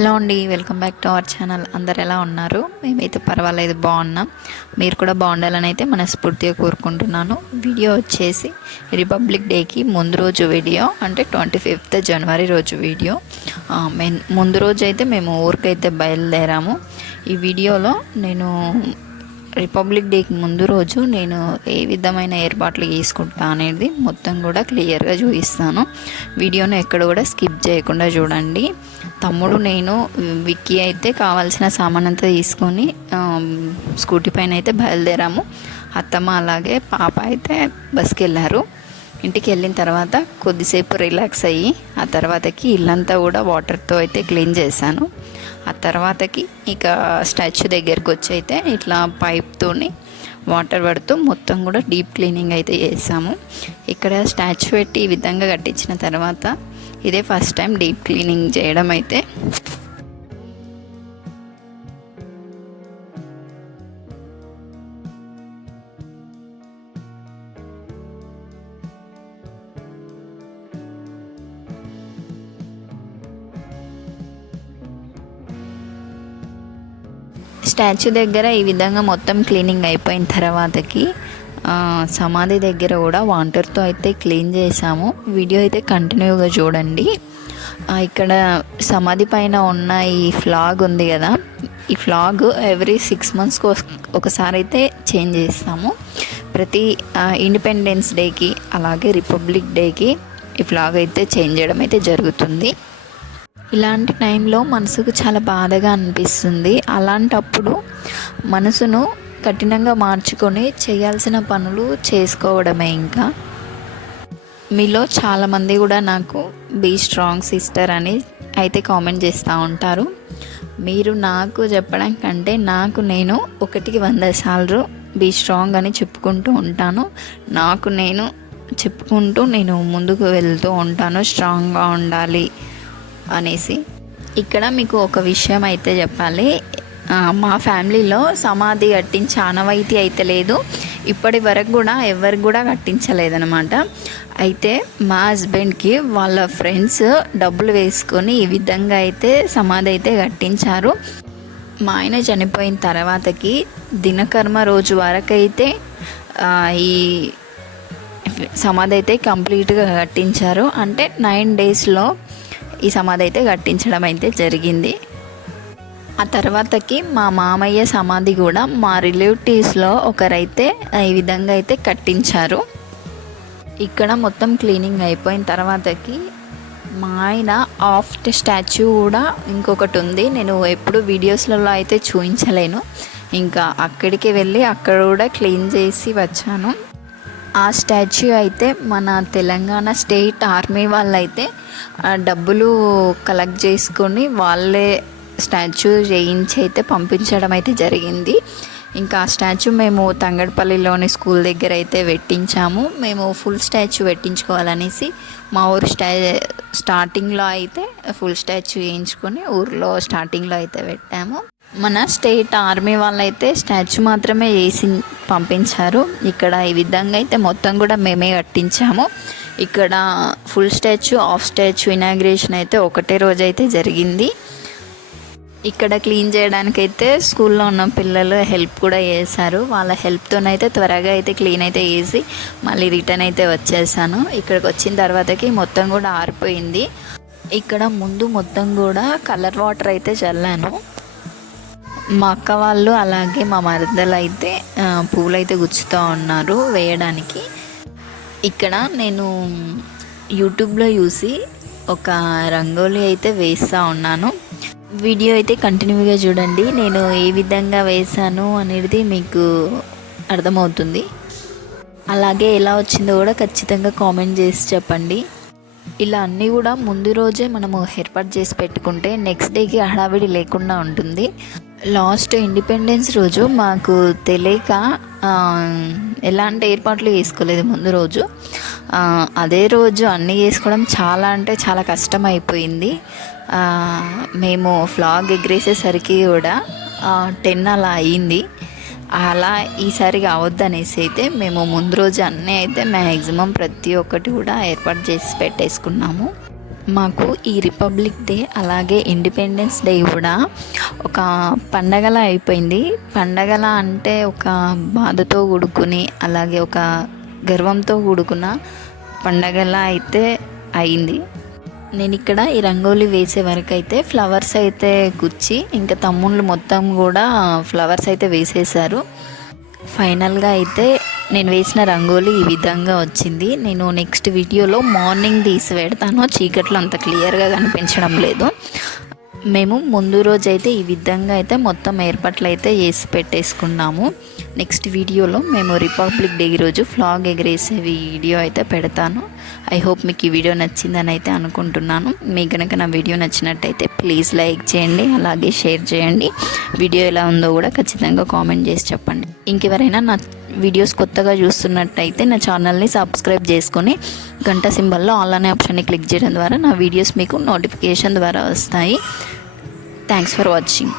Hello అండి welcome back to our channel. అందరు ఎలా ఉన్నారు? మేమైతే పర్వాలేదు బాగున్నాం. మీరు కూడా బాగుండాలని అయితే మనస్ఫూర్తిగా కోరుకుంటున్నాను. వీడియో వచ్చేసి రిపబ్లిక్ డేకి ముందు రోజు వీడియో అంటే ట్వంటీ ఫిఫ్త్ జనవరి రోజు వీడియో. మెయిన్ ముందు రోజు అయితే మేము ఊరికైతే బయలుదేరాము. ఈ వీడియోలో నేను రిపబ్లిక్ డేకి ముందు రోజు నేను ఏ విధమైన ఏర్పాట్లు చేసుకుంటా అనేది మొత్తం కూడా క్లియర్గా చూపిస్తాను. వీడియోను ఎక్కడ కూడా స్కిప్ చేయకుండా చూడండి. తమ్ముడు నేను విక్కీ అయితే కావాల్సిన సామాన్ అంతా తీసుకొని స్కూటీ పైన అయితే బయలుదేరాము. అత్తమ్మ అలాగే పాప అయితే బస్కి వెళ్ళారు. ఇంటికి వెళ్ళిన తర్వాత కొద్దిసేపు రిలాక్స్ అయ్యి ఆ తర్వాతకి ఇల్లంతా కూడా వాటర్తో అయితే క్లీన్ చేశాను. ఆ తర్వాతకి ఇక స్టాచ్యూ దగ్గరికి వచ్చి అయితే ఇట్లా పైప్తోని వాటర్ పడుతూ మొత్తం కూడా డీప్ క్లీనింగ్ అయితే చేసాము. ఇక్కడ స్టాచ్యూ పెట్టి ఈ విధంగా కట్టించిన తర్వాత ఇదే ఫస్ట్ టైం డీప్ క్లీనింగ్ చేయడం అయితే స్టాచ్యూ దగ్గర ఈ విధంగా మొత్తం క్లీనింగ్ అయిపోయిన తర్వాతకి సమాధి దగ్గర కూడా వాటర్తో అయితే క్లీన్ చేసాము వీడియో అయితే కంటిన్యూగా చూడండి. ఇక్కడ సమాధి పైన ఉన్న ఈ ఫ్లాగ్ ఉంది కదా ఈ ఫ్లాగ్ ఎవ్రీ సిక్స్ మంత్స్కి ఒకసారి అయితే చేంజ్ చేస్తాము. ప్రతి ఇండిపెండెన్స్ డేకి అలాగే రిపబ్లిక్ డేకి ఈ ఫ్లాగ్ అయితే చేంజ్ చేయడం అయితే జరుగుతుంది. ఇలాంటి టైంలో మనసుకు చాలా బాధగా అనిపిస్తుంది. అలాంటప్పుడు మనసును కఠినంగా మార్చుకొని చేయాల్సిన పనులు చేసుకోవడమే ఇంకా. మీలో చాలామంది కూడా నాకు బీ స్ట్రాంగ్ సిస్టర్ అని అయితే కామెంట్ చేస్తూ ఉంటారు. మీరు నాకు చెప్పడం కంటే నాకు నేను ఒకటికి వంద సార్లు బీ స్ట్రాంగ్ అని చెప్పుకుంటూ ఉంటాను. నాకు నేను చెప్పుకుంటూ నేను ముందుకు వెళ్తూ ఉంటాను. స్ట్రాంగ్గా ఉండాలి. అనేసి. ఇక్కడ మీకు ఒక విషయం అయితే చెప్పాలి. మా ఫ్యామిలీలో సమాధి కట్టించే ఆనవాయితీ అయితే లేదు. ఇప్పటి వరకు కూడా ఎవరికి కూడా కట్టించలేదనమాట అయితే మా హస్బెండ్కి వాళ్ళ ఫ్రెండ్స్ డబ్బులు వేసుకొని ఈ విధంగా అయితే సమాధి అయితే కట్టించారు. మా ఆయన చనిపోయిన తర్వాతకి దినకర్మ రోజు వరకైతే ఈ సమాధి అయితే కంప్లీట్గా కట్టించారు. అంటే నైన్ డేస్లో ఈ సమాధి అయితే కట్టించడం అయితే జరిగింది. ఆ తర్వాతకి మా మామయ్య సమాధి కూడా మా రిలేటివ్స్లో ఒకరైతే ఈ విధంగా అయితే కట్టించారు. ఇక్కడ మొత్తం క్లీనింగ్ అయిపోయిన తర్వాతకి మా ఆయన ఆఫ్ట్ స్టాచ్యూ కూడా ఇంకొకటి ఉంది. నేను ఎప్పుడు వీడియోస్లలో అయితే చూపించలేను ఇంకా అక్కడికి వెళ్ళి అక్కడ కూడా క్లీన్ చేసి వచ్చాను. ఆ స్టాచ్యూ అయితే మన తెలంగాణ స్టేట్ ఆర్మీ వాళ్ళైతే డబ్బులు కలెక్ట్ చేసుకొని వాళ్ళే స్టాచ్యూ చేయించి అయితే పంపించడం అయితే జరిగింది. ఇంకా ఆ స్టాచ్యూ మేము తంగడపల్లిలోని స్కూల్ దగ్గర అయితే పెట్టించాము. మేము ఫుల్ స్టాచ్యూ పెట్టించుకోవాలనేసి మా ఊరు స్టా స్టార్టింగ్లో అయితే ఫుల్ స్టాచ్యూ చేయించుకొని ఊర్లో స్టార్టింగ్లో అయితే పెట్టాము. మన స్టేట్ ఆర్మీ వాళ్ళైతే స్టాచ్యూ మాత్రమే వేసి పంపించారు. ఇక్కడ ఈ విధంగా అయితే మొత్తం కూడా మేమే కట్టించాము. ఇక్కడ full statue of statue inauguration అయితే ఒకటే రోజు అయితే జరిగింది. ఇక్కడ క్లీన్ చేయడానికైతే స్కూల్లో ఉన్న పిల్లలు హెల్ప్ కూడా చేశారు. వాళ్ళ హెల్ప్తోనైతే త్వరగా అయితే క్లీన్ అయితే చేసి మళ్ళీ రిటర్న్ అయితే వచ్చేసాను. ఇక్కడికి వచ్చిన తర్వాతకి మొత్తం కూడా ఆరిపోయింది. ఇక్కడ ముందు మొత్తం కూడా కలర్ వాటర్ అయితే చల్లాను. మా అక్క వాళ్ళు అలాగే మా మరదలు అయితే ఆ, అయితే గుచ్చుతూ ఉన్నారు వేయడానికి. ఇక్కడ నేను యూట్యూబ్లో చూసి ఒక రంగోలీ అయితే వేస్తూ ఉన్నాను. వీడియో అయితే కంటిన్యూగా చూడండి. నేను ఏ విధంగా వేశాను అనేది మీకు అర్థమవుతుంది. అలాగే ఎలా వచ్చిందో కూడా ఖచ్చితంగా కామెంట్ చేసి చెప్పండి. ఇలా అన్నీ కూడా ముందు రోజే మనము ఏర్పాటు చేసి పెట్టుకుంటే నెక్స్ట్ డేకి హడావిడి లేకుండా ఉంటుంది. లాస్ట్ ఇండిపెండెన్స్ రోజు మాకు తెలియక ఎలాంటి ఏర్పాట్లు చేసుకోలేదు ముందు రోజు. అదే రోజు అన్నీ చేసుకోవడం చాలా అంటే చాలా కష్టం అయిపోయింది మేము ఫ్లాగ్ ఎగిరేసేసరికి కూడా టెన్ అలా అయ్యింది అలా ఈసారి కావద్దనేసి అయితే మేము ముందు రోజు అన్నీ అయితే మ్యాక్సిమం ప్రతి ఒక్కటి కూడా ఏర్పాటు చేసి పెట్టేసుకున్నాము. మాకు ఈ రిపబ్లిక్ డే అలాగే ఇండిపెండెన్స్ డే కూడా ఒక పండగలా అయిపోయింది. పండగలా అంటే ఒక బాధతో కూడుకుని అలాగే ఒక గర్వంతో కూడుకున్న పండగలా అయితే అయింది. నేను ఇక్కడ ఈ రంగోలి వేసే వరకు అయితే ఫ్లవర్స్ అయితే గుచ్చి ఇంకా తమ్ముళ్ళు మొత్తం కూడా ఫ్లవర్స్ అయితే వేసేసారు ఫైనల్గా అయితే నేను వేసిన రంగోలి ఈ విధంగా వచ్చింది. నేను నెక్స్ట్ వీడియోలో మార్నింగ్ తీసి పెడతాను. చీకట్లో అంత క్లియర్గా కనిపించడం లేదు. మేము ముందు రోజు అయితే ఈ విధంగా అయితే మొత్తం ఏర్పాట్లు అయితే చేసి పెట్టేసుకున్నాము. నెక్స్ట్ వీడియోలో మేము రిపబ్లిక్ డే రోజు ఫ్లాగ్ ఎగరేసే వీడియో అయితే పెడతాను. ఐ హోప్ మీకు ఈ వీడియో నచ్చిందని అయితే అనుకుంటున్నాను. మీకు కనుక నా వీడియో నచ్చినట్టయితే ప్లీజ్ లైక్ చేయండి అలాగే షేర్ చేయండి. వీడియో ఎలా ఉందో కూడా ఖచ్చితంగా కామెంట్ చేసి చెప్పండి. ఇంకెవరైనా నా వీడియోస్ కొత్తగా చూస్తున్నట్టయితే నా ఛానల్ని సబ్స్క్రైబ్ చేసుకొని గంట సింబల్లో ఆల్ అనే ఆప్షన్ని క్లిక్ చేయడం ద్వారా నా వీడియోస్ మీకు నోటిఫికేషన్ ద్వారా వస్తాయి. Thanks for watching